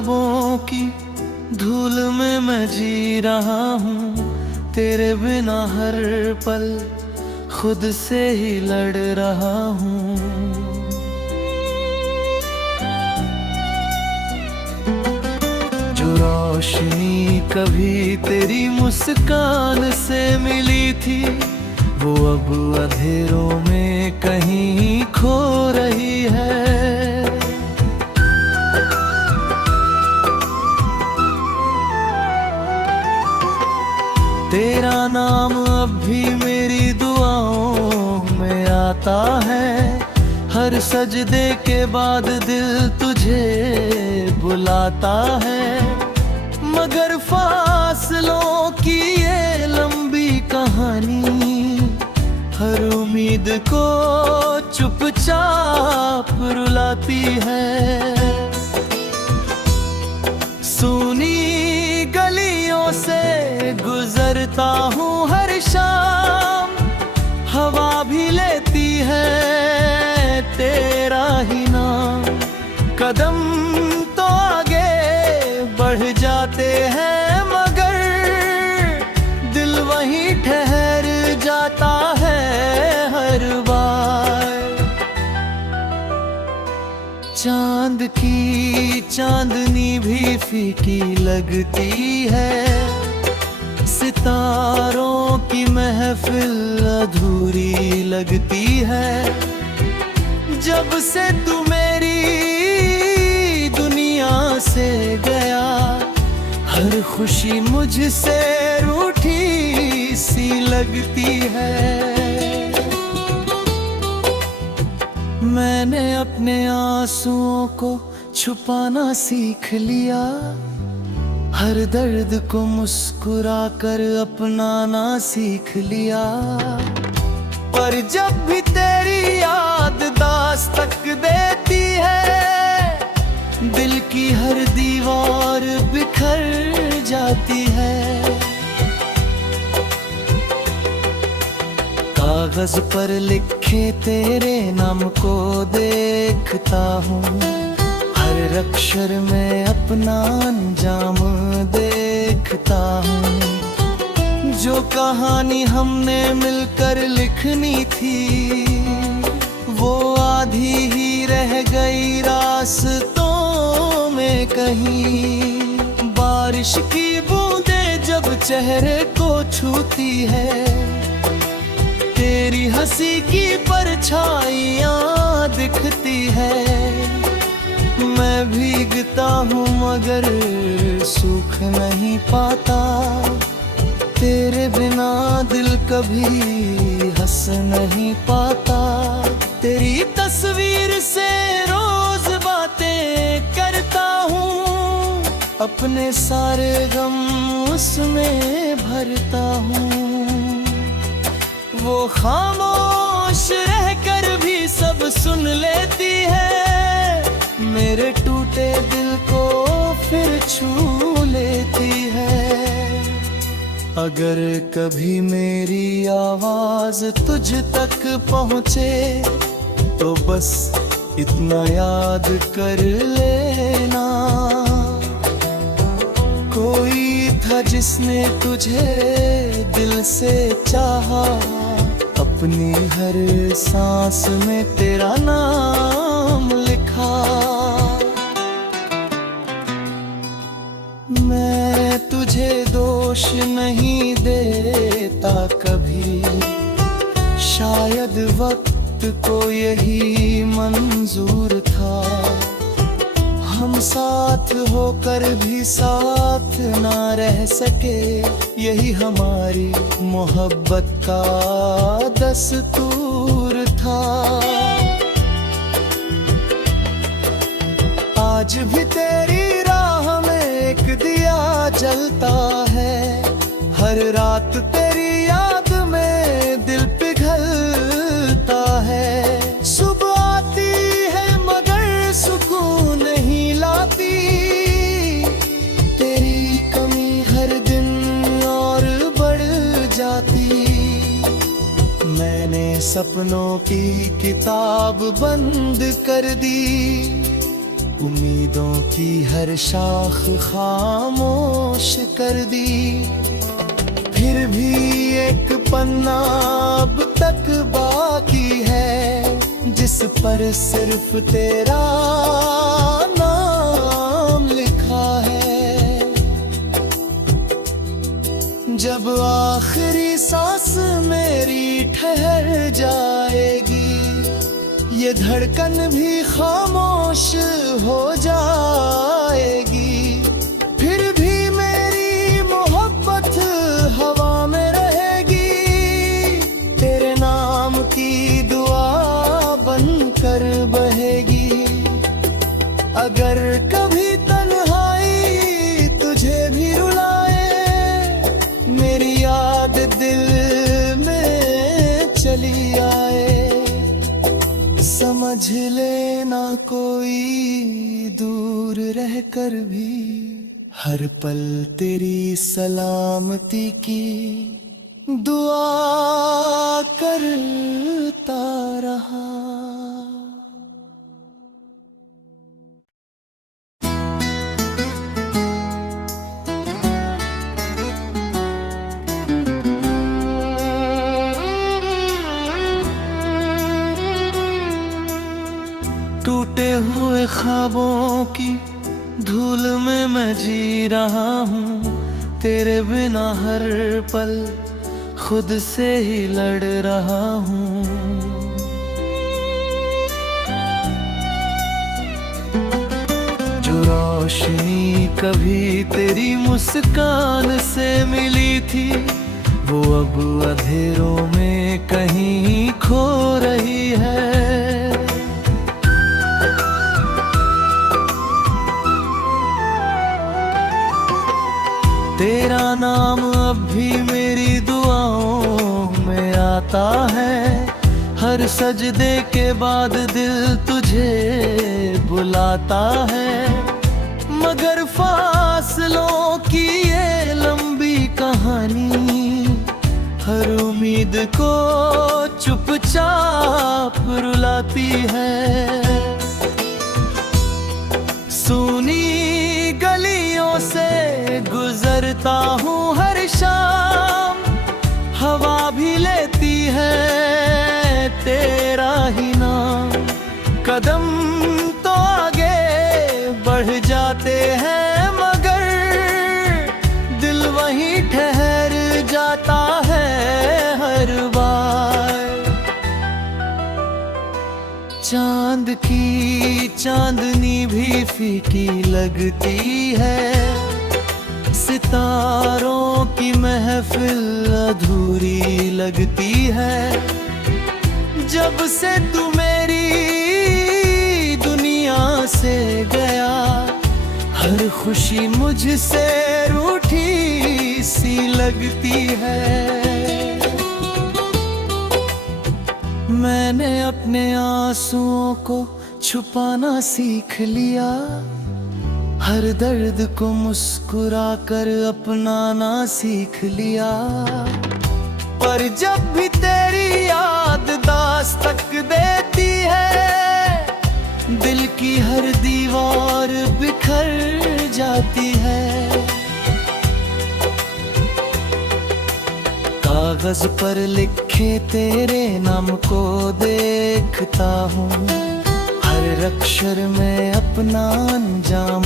ख्वाबों की धूल में मैं जी रहा हूँ, तेरे बिना हर पल खुद से ही लड़ रहा हूँ। जो रोशनी कभी तेरी मुस्कान से मिली थी, वो अब अंधेरों में कहीं खो रही है। तेरा नाम अब भी मेरी दुआओं में आता है, हर सजदे के बाद दिल तुझे बुलाता है। मगर फासलों की ये लंबी कहानी हर उम्मीद को चुपचाप रुलाती है। सुनी गलियों से गुजरता हूँ हर शाम, हवा भी लेती है तेरा ही नाम। कदम तो आगे बढ़ जाते हैं, मगर दिल वहीं ठहर जाता है हर बार। चांद की चांदनी भी फीकी लगती है, सितारों की महफिल अधूरी लगती है। जब से तू मेरी दुनिया से गया, हर खुशी मुझसे रूठी सी लगती है। मैंने अपने आंसुओं को छुपाना सीख लिया, हर दर्द को मुस्कुरा कर अपनाना सीख लिया। पर जब भी तेरी याद दास्तक देती है, दिल की हर दीवार बिखर जाती है। कागज पर लिखे तेरे नाम को देखता हूँ, हर अक्षर में अपना अंजाम देखता हूँ। जो कहानी हमने मिलकर लिखनी थी, वो आधी ही रह गई रास्तों में कहीं। बारिश की बूंदें जब चेहरे को छूती है, तेरी हंसी की परछाइयाँ दिखती है। मैं भीगता हूँ मगर सूख नहीं पाता, तेरे बिना दिल कभी हंस नहीं पाता। तेरी तस्वीर से रोज बातें करता हूँ, अपने सारे गम उसमें भरता हूँ। वो खामोश रहकर भी सब सुन लेती है, मेरे टूटे दिल को फिर छू लेती है। अगर कभी मेरी आवाज तुझ तक पहुँचे, तो बस इतना याद कर लेना, कोई था जिसने तुझे दिल से चाहा, अपनी हर सांस में तेरा नाम लिखा। मैं तुझे दोष नहीं देता कभी, शायद वक्त को यही मंजूर था। हम साथ होकर भी साथ ना रह सके, यही हमारी मोहब्बत का दस्तूर था। आज भी तेरी राह में एक दिया जलता है, हर रात तेरी याद में दिल पिघलता है। सुबह आती है मगर सुकून नहीं लाती, तेरी कमी हर दिन और बढ़ जाती। मैंने सपनों की किताब बंद कर दी, उम्मीदों की हर शाख खामोश कर दी। फिर भी एक पन्ना अब तक बाकी है, जिस पर सिर्फ तेरा नाम लिखा है। जब आखिरी सांस मेरी ठहर जाएगी, ये धड़कन भी खामोश हो जाएगी। फिर भी मेरी मोहब्बत हवा में रहेगी, तेरे नाम की दुआ बनकर बहेगी। अगर कभी तन्हाई तुझे भी रुलाए, मेरी याद दिल में चली आए, समझ लेना कोई दूर रहकर भी हर पल तेरी सलामती की दुआ करता रहा। टूटे हुए ख्वाबों की धूल में मैं जी रहा हूँ, तेरे बिना हर पल खुद से ही लड़ रहा हूँ। जो रोशनी कभी तेरी मुस्कान से मिली थी, वो अब अंधेरों में कहीं खो रही है। तेरा नाम अब भी मेरी दुआओं में आता है, हर सजदे के बाद दिल तुझे बुलाता है। मगर फासलों की ये लंबी कहानी हर उम्मीद को चुपचाप रुलाती है। सुनी गलियों से गुजरता हूँ हर शाम, हवा भी लेती है तेरा ही नाम। कदम तो आगे बढ़ जाते हैं, मगर दिल वहीं ठहर जाता है हर बार। चांद की चांदनी भी फीकी लगती है, सितारों की महफिल अधूरी लगती है। जब से तू मेरी दुनिया से गया, हर खुशी मुझसे रूठी सी लगती है। मैंने अपने आंसुओं को छुपाना सीख लिया, हर दर्द को मुस्कुरा कर अपनाना सीख लिया। पर जब भी तेरी याद दास्तक देती है, दिल की हर दीवार बिखर जाती है। कागज पर लिखे तेरे नाम को देखता हूँ, हर अक्षर में अपना अंजाम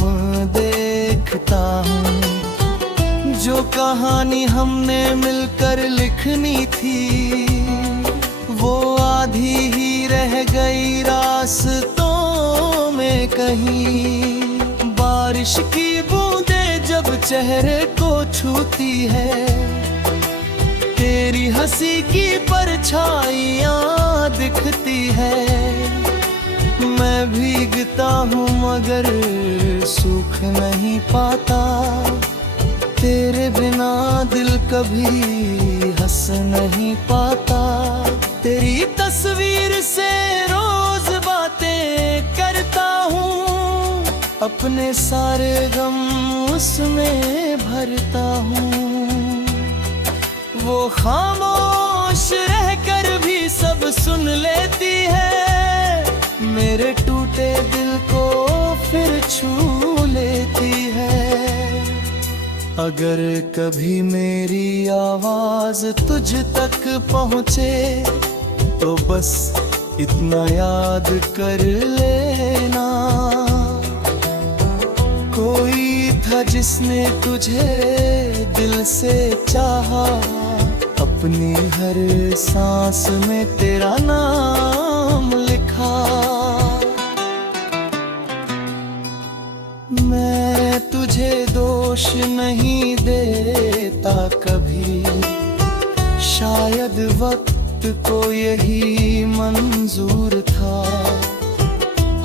देखता हूँ। जो कहानी हमने मिलकर लिखनी थी, वो आधी ही रह गई रास्तों में कहीं। बारिश की बूंदें जब चेहरे को छूती है, तेरी हंसी की परछाइयाँ दिखती है। मैं भीगता हूँ मगर सूख नहीं पाता, तेरे बिना दिल कभी हंस नहीं पाता। तेरी तस्वीर से रोज बातें करता हूँ, अपने सारे गम उसमें भरता हूँ। वो खामोश रहकर भी सब सुन लेती है, मेरे टूटे दिल को फिर छू लेती है। अगर कभी मेरी आवाज तुझ तक पहुँचे तो बस इतना याद कर लेना, कोई था जिसने तुझे दिल से चाहा, अपनी हर सांस में तेरा नाम लिखा। मैं तुझे दोष नहीं देता कभी, शायद वक्त को यही मंजूर था।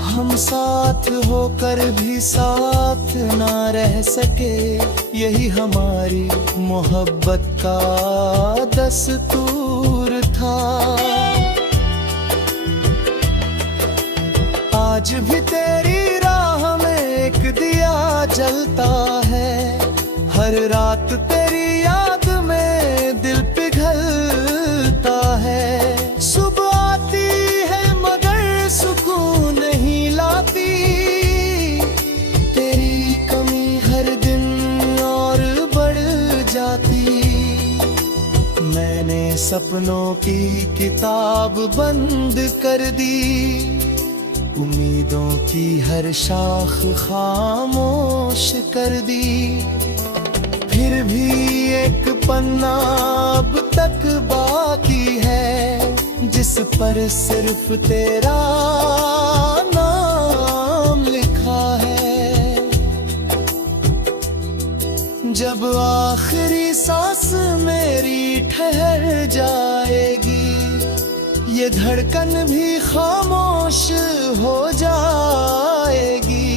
हम साथ होकर भी साथ ना रह सके, यही हमारी मोहब्बत का दस्तूर था। आज भी तेरी राह में एक दिया जलता है, हर रात तेरी याद में दिल पिघलता है। सुबह आती है मगर सुकून नहीं लाती, तेरी कमी हर दिन और बढ़ जाती। मैंने सपनों की किताब बंद कर दी, उम्मीदों की हर शाख खामोश कर दी। फिर भी एक पन्ना अब तक बाकी है, जिस पर सिर्फ तेरा नाम लिखा है। जब आखिरी सांस मेरी ठहर जाएगी, ये धड़कन भी खामोश हो जाएगी,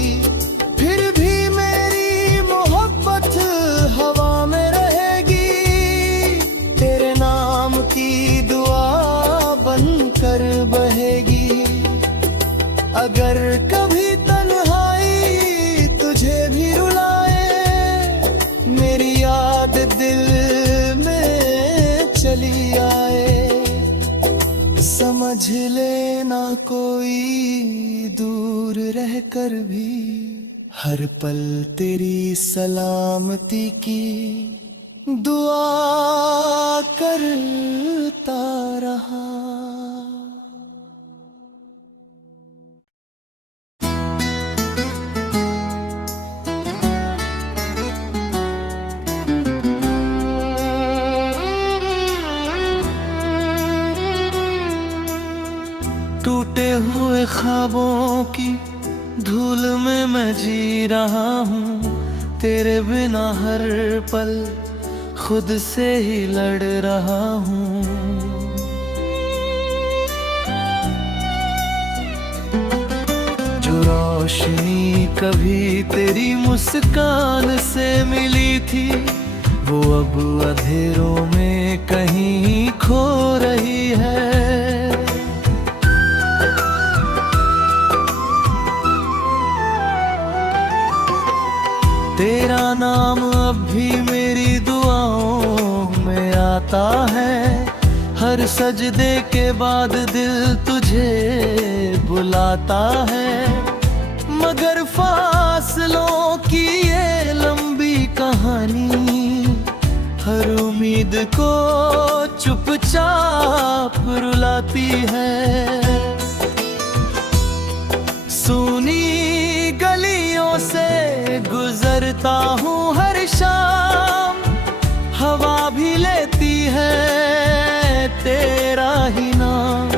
फिर भी मेरी मोहब्बत हवा में रहेगी, तेरे नाम की दुआ बनकर बहेगी। अगर कभी तन्हाई तुझे भी रुलाए, मेरी याद दिल में चली आए, समझ लेना कोई दूर रहकर भी हर पल तेरी सलामती की दुआ करता रहा। टूटे हुए ख्वाबों की धूल में मैं जी रहा हूँ, तेरे बिना हर पल खुद से ही लड़ रहा हूँ। जो रोशनी कभी तेरी मुस्कान से मिली थी, वो अब अंधेरों में कहीं खो रही है। तेरा नाम अब भी मेरी दुआओं में आता है, हर सजदे के बाद दिल तुझे बुलाता है। मगर फासलों की ये लंबी कहानी हर उम्मीद को चुपचाप रुलाती है। सुनी गलियों से गुजरता हूँ हर शाम, हवा भी लेती है तेरा ही नाम।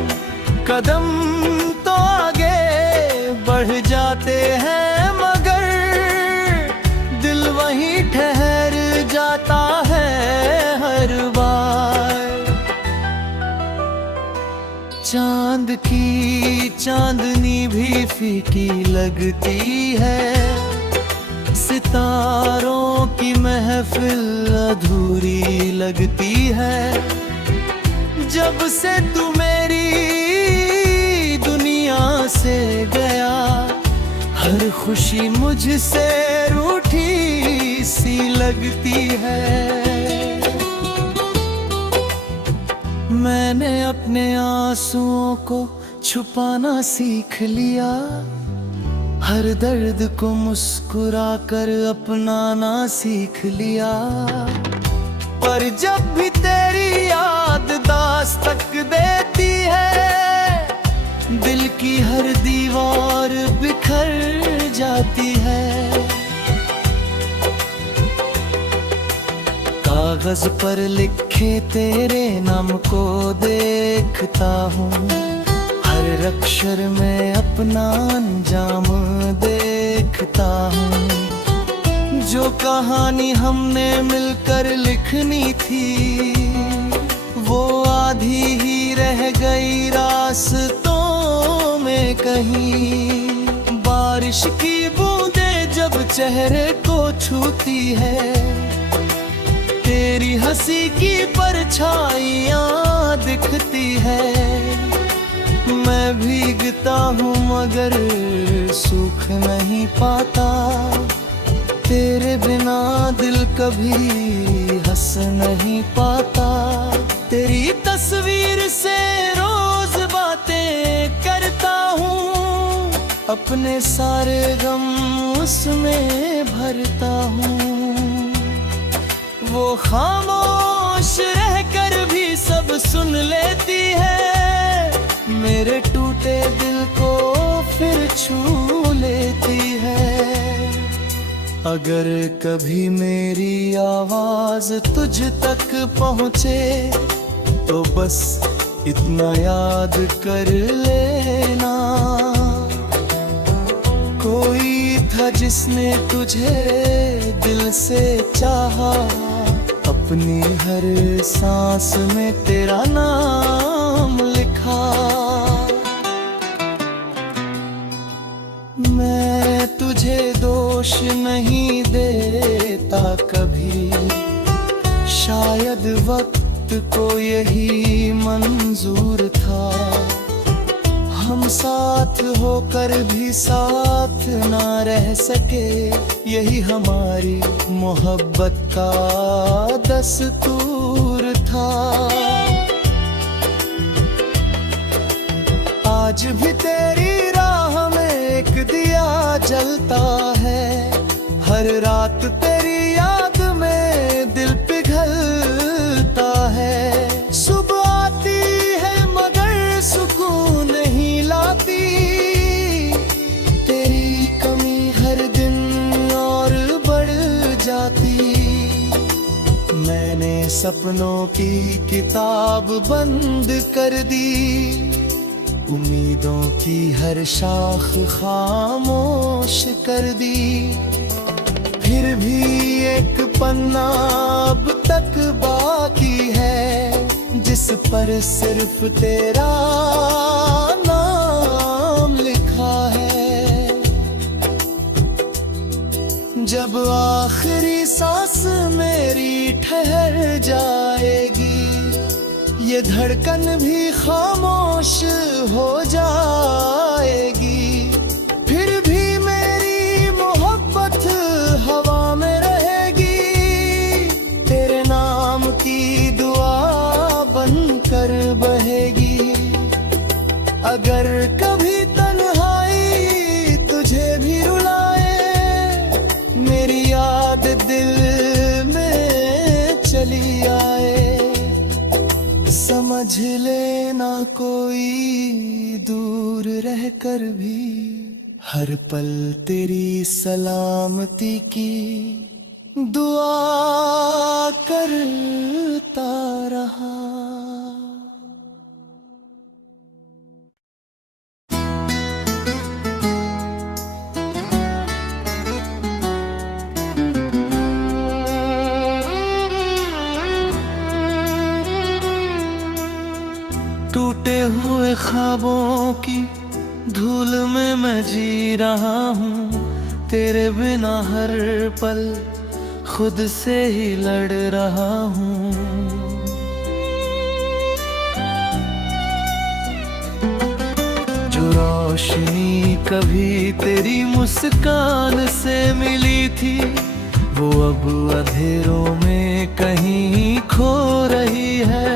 कदम तो आगे बढ़ जाते हैं मगर दिल वहीं ठहर जाता है हर बार। चांद की चांदनी भी फीकी लगती है, सितारों की महफिल अधूरी लगती है। जब से तू मेरी दुनिया से गया, हर खुशी मुझसे रूठी सी लगती है। मैंने अपने आंसुओं को छुपाना सीख लिया, हर दर्द को मुस्कुरा कर अपनाना सीख लिया। पर जब भी तेरी याद दास्तक देती है, दिल की हर दीवार बिखर जाती है। कागज पर लिखे तेरे नाम को देखता हूँ, हर अक्षर में अपना अंजाम देखता हूँ। जो कहानी हमने मिलकर लिखनी थी, वो आधी ही रह गई रास्तों में कहीं। बारिश की बूंदें जब चेहरे को छूती है, तेरी हंसी की परछाइयाँ दिखती है। मैं भीगता हूँ मगर सूख नहीं पाता, तेरे बिना दिल कभी हंस नहीं पाता। तेरी तस्वीर से रोज बातें करता हूँ, अपने सारे गम उसमें भरता हूँ। वो खामोश रहकर भी सब सुन लेती है, मेरे टूटे दिल को फिर छू लेती है। अगर कभी मेरी आवाज तुझ तक पहुँचे, तो बस इतना याद कर लेना, कोई था जिसने तुझे दिल से चाहा। अपनी हर सांस में तेरा नाम लिखा। मैं तुझे दोष नहीं देता कभी, शायद वक्त को यही मंजूर था। हम साथ होकर भी साथ ना रह सके, यही हमारी मोहब्बत का दस्तूर था। आज भी तेरी राह में एक दिया जलता है, हर रात तेरी याद में दिल पिघलता है। सुबह आती है मगर सुकून नहीं लाती, तेरी कमी हर दिन और बढ़ जाती। मैंने सपनों की किताब बंद कर दी, उम्मीदों की हर शाख खामोश कर दी। फिर भी एक पन्ना अब तक बाकी है, जिस पर सिर्फ तेरा नाम लिखा है। जब आखिरी सांस मेरी ठहर जाएगी, ये धड़कन भी खामोश हो जाएगी। फिर भी मेरी मोहब्बत हवा में रहेगी, तेरे नाम की दुआ बनकर बहेगी। अगर कभी तन्हाई तुझे भी रुलाए, मेरी याद दिल में चली आए, समझ लेना कोई दूर रहकर भी हर पल तेरी सलामती की दुआ करता रहा। टूटे हुए ख्वाबों की धूल में मैं जी रहा हूँ, तेरे बिना हर पल खुद से ही लड़ रहा हूँ। जो रोशनी कभी तेरी मुस्कान से मिली थी, वो अब अंधेरों में कहीं खो रही है।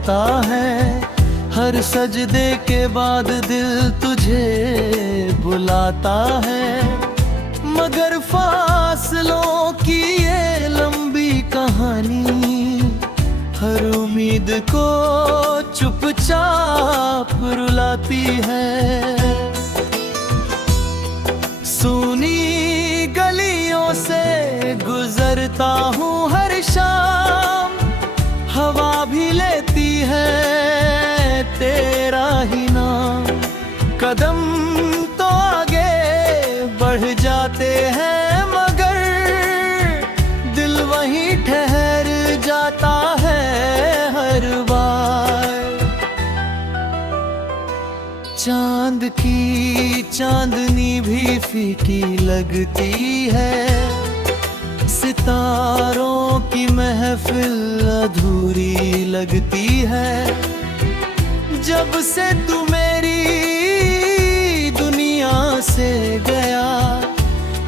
आता है। हर सजदे के बाद दिल तुझे बुलाता है। मगर फासलों की ये लंबी कहानी हर उम्मीद को चुपचाप रुलाती है। सूनी गलियों से गुजरता हूँ हर शाम, हवा भी लेती है तेरा ही नाम। कदम तो आगे बढ़ जाते हैं मगर दिल वहीं ठहर जाता है हर बार। चांद की चांदनी भी फीकी लगती है, सितारों की महफिल अधूरी लगती है। जब से तू मेरी दुनिया से गया,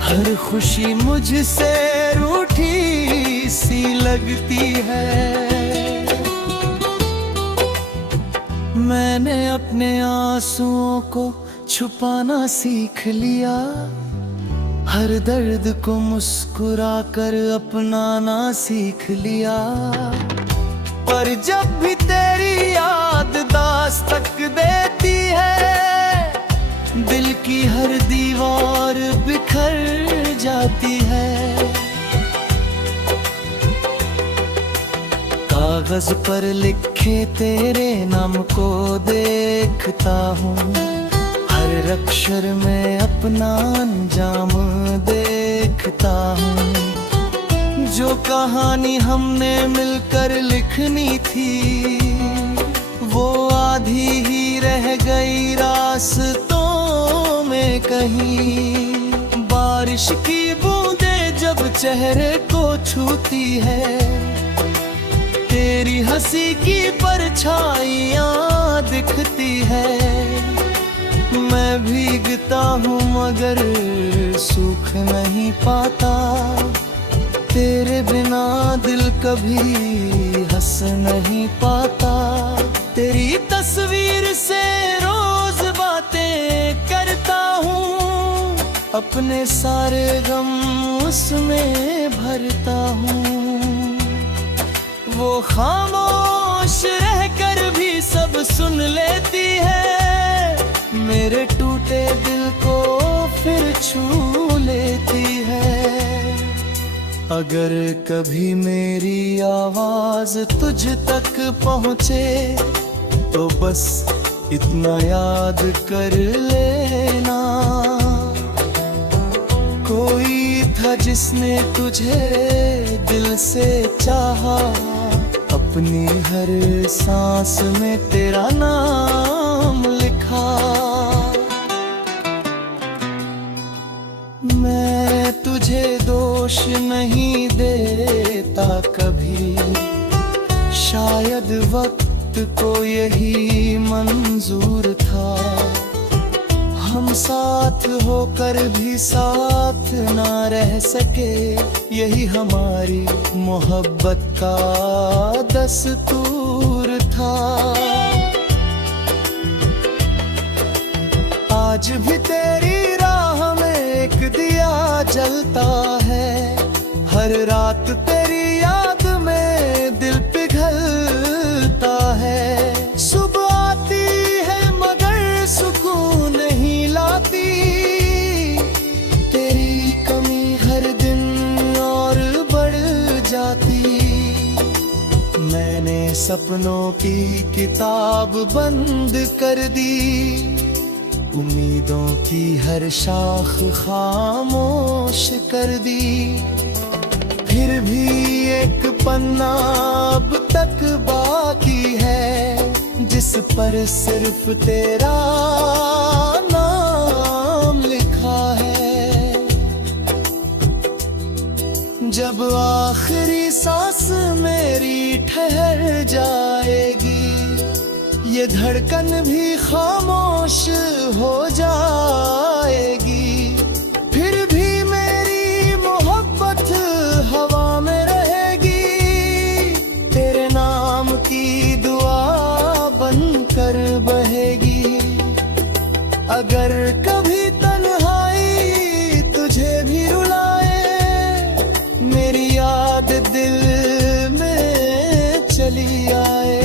हर खुशी मुझसे रूठी सी लगती है। मैंने अपने आंसुओं को छुपाना सीख लिया, हर दर्द को मुस्कुरा कर अपनाना सीख लिया। पर जब भी तेरी याद दास्तक देती है, दिल की हर दीवार बिखर जाती है। कागज पर लिखे तेरे नाम को देखता हूँ, हर अक्षर में अपना अंजाम देखता हूँ। जो कहानी हमने मिलकर लिखनी थी, वो आधी ही रह गई रास्तों में कहीं। बारिश की बूंदें जब चेहरे को छूती है, तेरी हंसी की परछाइयाँ दिखती है। मैं भीगता हूँ मगर सूख नहीं पाता, तेरे बिना दिल कभी हंस नहीं पाता। तेरी तस्वीर से रोज बातें करता हूँ, अपने सारे गम उसमें भरता हूँ। वो खामोश रहकर भी सब सुन लेती है, मेरे टूटे दिल को फिर छू लेती है। अगर कभी मेरी आवाज तुझ तक पहुँचे, तो बस इतना याद कर लेना, कोई था जिसने तुझे दिल से चाहा, अपनी हर सांस में तेरा नाम लिखा। मैं तुझे दोष नहीं देता कभी, शायद वक्त को यही मंजूर था। हम साथ होकर भी साथ ना रह सके, यही हमारी मोहब्बत का दस्तूर था। आज भी तेरी राह में एक दिया जलता है, हर रात तेरी याद में दिल पिघलता है। सुबह आती है मगर सुकून नहीं लाती, तेरी कमी हर दिन और बढ़ जाती। मैंने सपनों की किताब बंद कर दी, उम्मीदों की हर शाख खामोश कर दी। फिर भी एक पन्ना अब तक बाकी है, जिस पर सिर्फ तेरा नाम लिखा है। जब आखिरी सांस मेरी ठहर जाएगी, ये धड़कन भी खामोश हो जाएगी। फिर भी मेरी मोहब्बत हवा में रहेगी, तेरे नाम की दुआ अगर कभी तन्हाई तुझे भी रुलाए, मेरी याद दिल में चली आए,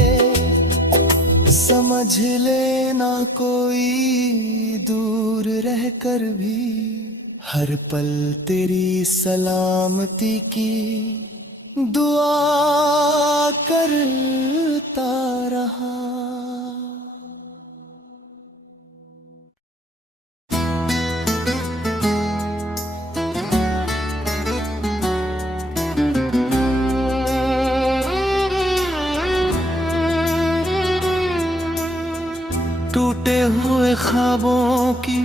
समझ लेना कोई दूर रहकर भी हर पल तेरी सलामती की दुआ करता रहा। टूटे हुए ख्वाबों की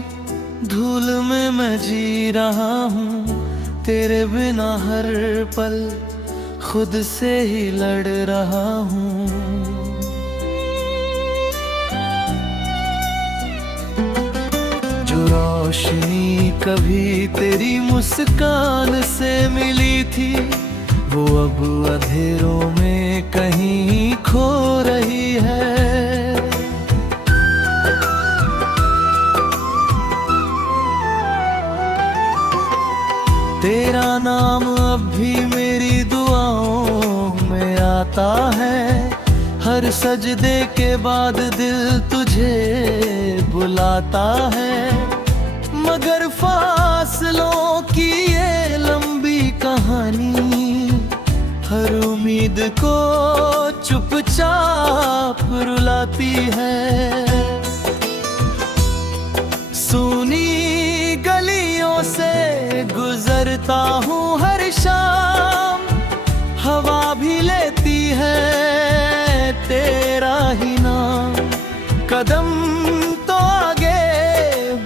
धूल में मैं जी रहा हूँ, तेरे बिना हर पल खुद से ही लड़ रहा हूँ। जो रोशनी कभी तेरी मुस्कान से मिली थी, वो अब अंधेरों में कहीं खो रही है। तेरा नाम अब भी मेरी दुआओं में आता है, हर सजदे के बाद दिल तुझे बुलाता है। मगर फासलों की ये लंबी कहानी हर उम्मीद को चुपचाप रुलाती है। सुनी गलियों से गुजरता हूँ हर शाम, हवा भी लेती है तेरा ही नाम। कदम तो आगे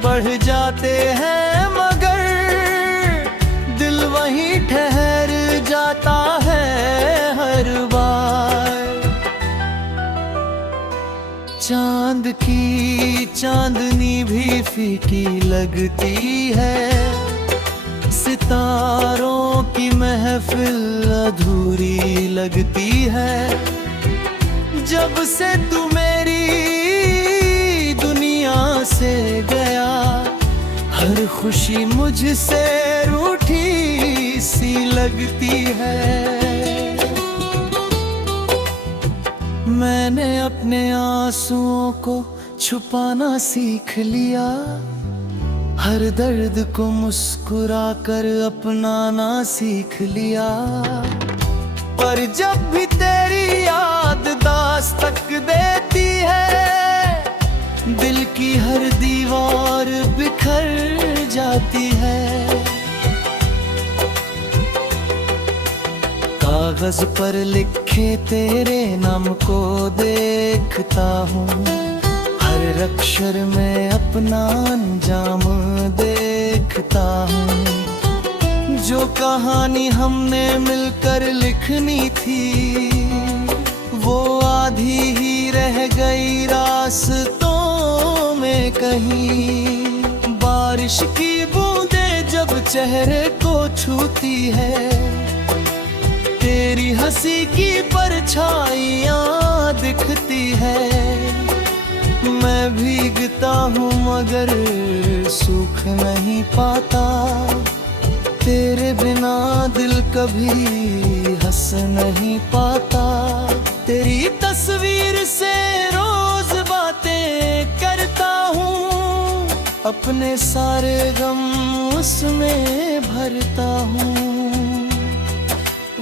बढ़ जाते हैं, मगर दिल वहीं ठहर जाता है हर बार। चांद की चांदनी भी फीकी लगती है, सितारों की महफिल अधूरी लगती है। जब से तू मेरी दुनिया से गया, हर खुशी मुझसे रूठी सी लगती है। मैंने अपने आंसुओं को छुपाना सीख लिया, हर दर्द को मुस्कुरा कर अपनाना सीख लिया। पर जब भी तेरी याद दास्तक देती है, दिल की हर दीवार बिखर जाती है। कागज पर लिखे तेरे नाम को देखता हूँ, हर अक्षर में अपना अंजाम देखता हूँ। जो कहानी हमने मिलकर लिखनी थी, वो आधी ही रह गई रास्तों में कहीं। बारिश की बूंदें जब चेहरे को छूती है, तेरी हंसी की परछाइयाँ दिखती है। मैं भीगता हूँ मगर सूख नहीं पाता, तेरे बिना दिल कभी हंस नहीं पाता। तेरी तस्वीर से रोज बातें करता हूँ, अपने सारे गम उसमें भरता हूँ।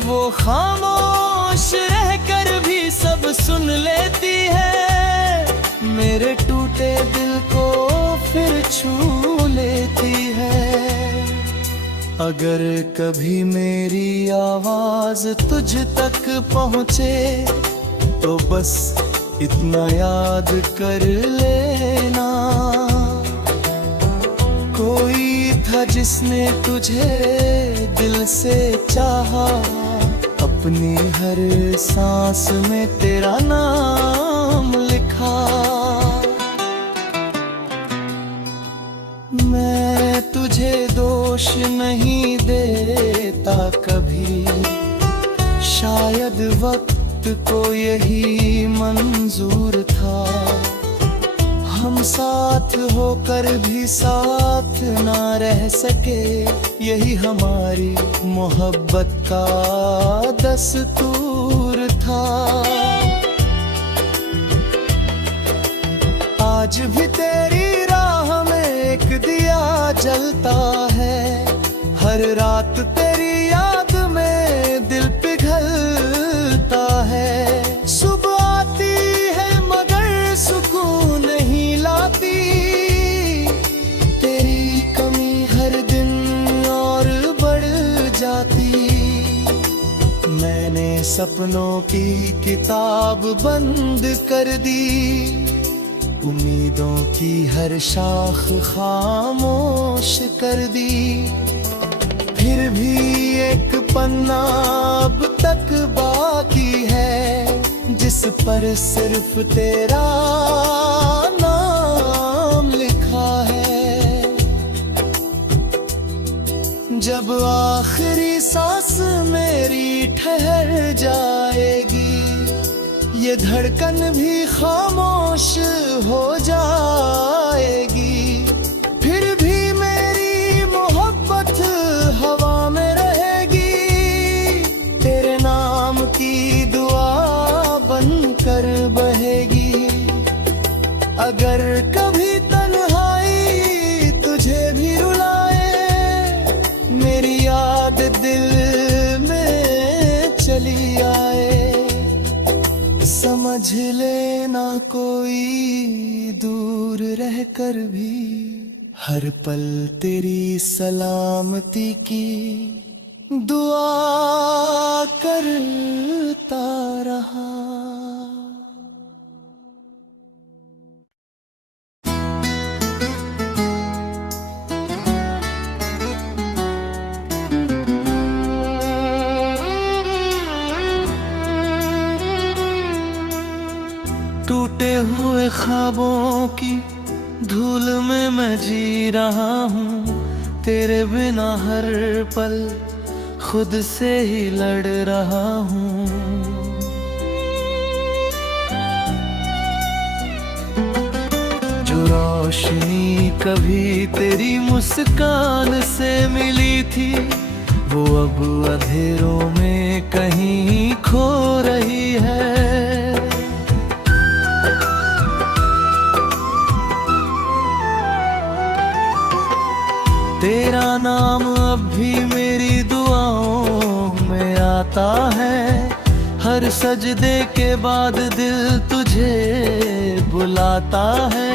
वो खामोश रहकर भी सब सुन लेती है, मेरे टूटे दिल को फिर छू लेती है। अगर कभी मेरी आवाज तुझ तक पहुँचे, तो बस इतना याद कर लेना, कोई था जिसने तुझे दिल से चाहा, अपनी हर सांस में तेरा नाम लिखा। मैं तुझे दोष नहीं देता कभी, शायद वक्त को यही मंजूर था। हम साथ होकर भी साथ ना रह सके, यही हमारी मोहब्बत का दस्तूर था। आज भी तेरी राह में एक दिया जलता है, हर रात तेरी याद में दिल पिघलता है। सुबह आती है मगर सुकून नहीं लाती, तेरी कमी हर दिन और बढ़ जाती। मैंने सपनों की किताब बंद कर दी, उम्मीदों की हर शाख खामोश कर दी। फिर भी एक पन्ना अब तक बाकी है, जिस पर सिर्फ तेरा नाम लिखा है। जब आखिरी सांस मेरी ठहर जाएगी, ये धड़कन भी खामोश हो जाएगी। फिर भी मेरी मोहब्बत हवा में रहेगी, तेरे नाम की दुआ बनकर बहेगी। अगर कभी तन्हाई तुझे भी रुलाए, मेरी याद दिल में चली आए, समझ लेना कोई दूर रहकर भी हर पल तेरी सलामती की दुआ करता रहा। टूटे हुए ख्वाबों की धूल में मैं जी रहा हूँ, तेरे बिना हर पल खुद से ही लड़ रहा हूँ। जो रोशनी कभी तेरी मुस्कान से मिली थी, वो अब अंधेरों में कहीं खो रही है। तेरा नाम अब भी मेरी दुआओं में आता है, हर सजदे के बाद दिल तुझे बुलाता है।